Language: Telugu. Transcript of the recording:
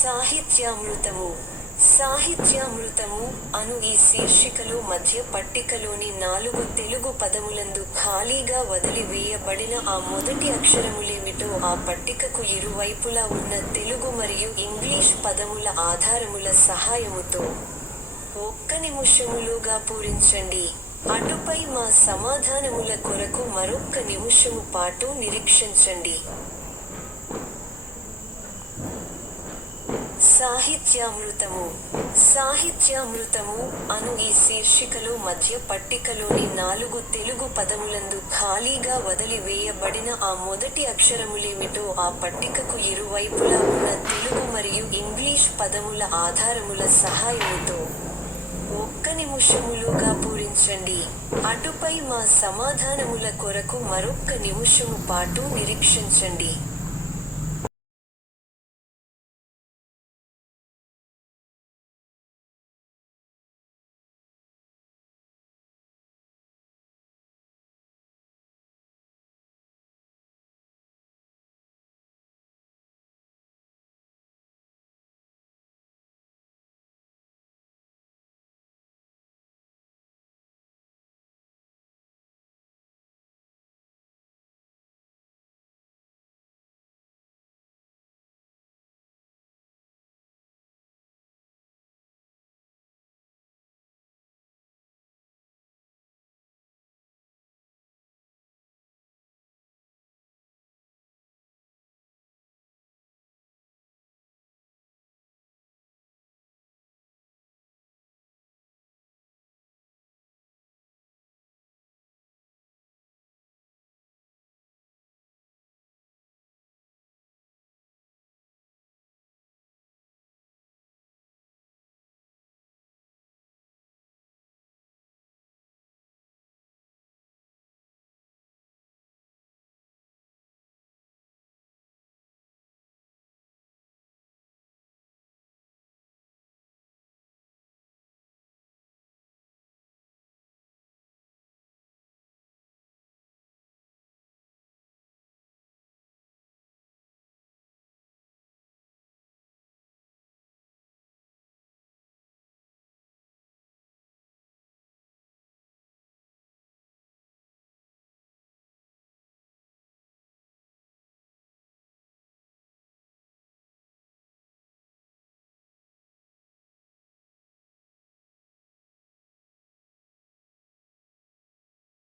సాహిత్యామృతము. సాహిత్యామృతము అను ఈ శీర్షికలో మధ్య పట్టికలోని 4 తెలుగు పదములందు ఖాళీగా వదిలి వేయబడిన ఆ మొదటి అక్షరములేమిటో ఆ పట్టికకు ఇరువైపులా ఉన్న తెలుగు మరియు ఇంగ్లీష్ పదముల ఆధారముల సహాయముతో 1 నిమిషములోగా పూరించండి. అటుపై మా సమాధానముల కొరకు మరొక్క నిమిషము పాటు నిరీక్షించండి. సాహిత్యామృతము. సాహిత్యామృతము అను ఈ శీర్షికలో మధ్య పట్టికలోని 4 తెలుగు పదములందు ఖాళీగా వదిలి వేయబడిన ఆ మొదటి అక్షరములేమిటో ఆ పట్టికకు ఇరువైపులా ఉన్న తెలుగు మరియు ఇంగ్లీష్ పదముల ఆధారముల సహాయముతో 1 నిమిషములోగా పూరించండి. అటుపై మా సమాధానముల కొరకు మరొక్క నిమిషము పాటు నిరీక్షించండి.